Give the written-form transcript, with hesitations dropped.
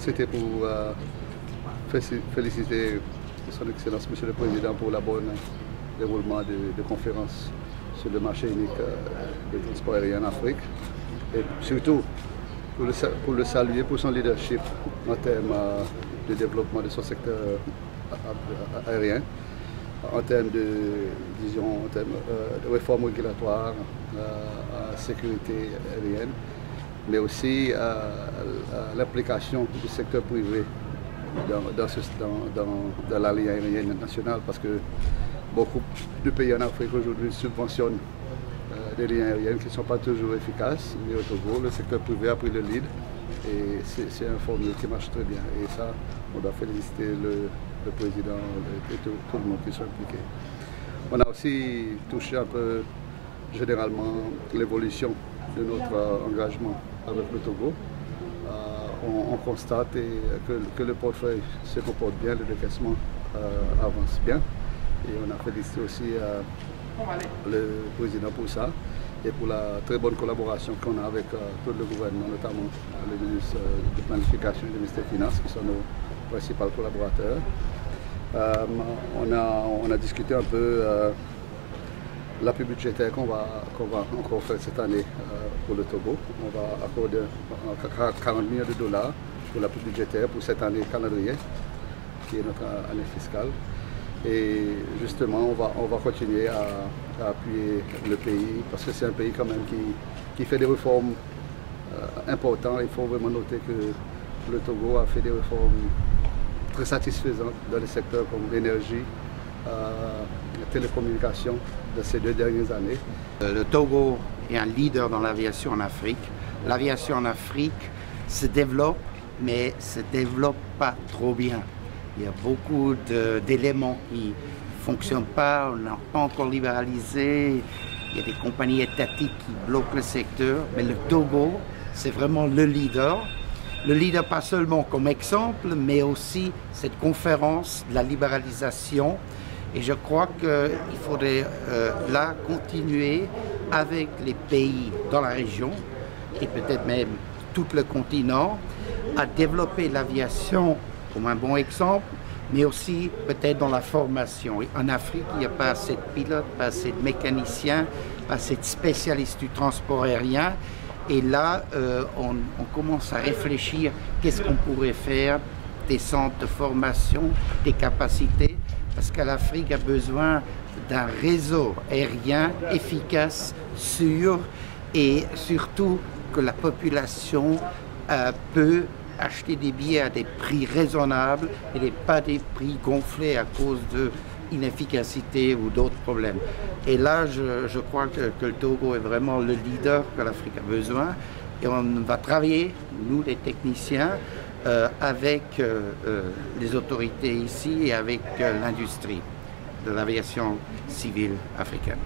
c'était pour féliciter Son Excellence Monsieur le Président pour la bonne déroulement de conférences sur le marché unique de transport aérien en Afrique. Et surtout pour le saluer pour son leadership en termes de développement de son secteur aérien, en termes de, disons, en termes, de réforme régulatoire, sécurité aérienne, mais aussi l'implication du secteur privé dans la ligne aérienne nationale, parce que beaucoup de pays en Afrique aujourd'hui subventionnent des lignes aériennes qui ne sont pas toujours efficaces. Mais au Togo, le secteur privé a pris le lead et c'est un formule qui marche très bien. Et ça, on doit féliciter le président et tout le monde qui sont impliqués. On a aussi touché un peu généralement l'évolution de notre engagement avec le Togo. On constate que le portefeuille se comporte bien, le décaissement avance bien. Et on a félicité aussi le président pour ça et pour la très bonne collaboration qu'on a avec tout le gouvernement, notamment le ministre de Planification et le ministre des Finances, qui sont nos principaux collaborateurs. On a discuté un peu l'appui budgétaire qu'on va encore faire cette année pour le Togo. On va accorder 40 millions de dollars pour l'appui budgétaire pour cette année calendrier, qui est notre année fiscale. Et justement, on va continuer à appuyer le pays, parce que c'est un pays quand même qui fait des réformes importantes. Il faut vraiment noter que le Togo a fait des réformes très satisfaisantes dans les secteurs comme l'énergie, la télécommunication de ces 2 dernières années. Le Togo est un leader dans l'aviation en Afrique. L'aviation en Afrique se développe, mais ne se développe pas trop bien. Il y a beaucoup d'éléments qui ne fonctionnent pas, on n'a pas encore libéralisé. Il y a des compagnies étatiques qui bloquent le secteur. Mais le Togo, c'est vraiment le leader. Le leader pas seulement comme exemple, mais aussi cette conférence de la libéralisation. Et je crois qu'il faudrait là continuer avec les pays dans la région et peut-être même tout le continent à développer l'aviation comme un bon exemple, mais aussi peut-être dans la formation. En Afrique, il n'y a pas assez de pilotes, pas assez de mécaniciens, pas assez de spécialistes du transport aérien. Et là, on commence à réfléchir qu'est-ce qu'on pourrait faire, des centres de formation, des capacités, parce que l'Afrique a besoin d'un réseau aérien efficace, sûr, et surtout que la population peut acheter des billets à des prix raisonnables et pas des prix gonflés à cause de inefficacité ou d'autres problèmes. Et là, je crois que le Togo est vraiment le leader que l'Afrique a besoin. Et on va travailler, nous les techniciens, avec les autorités ici et avec l'industrie de l'aviation civile africaine.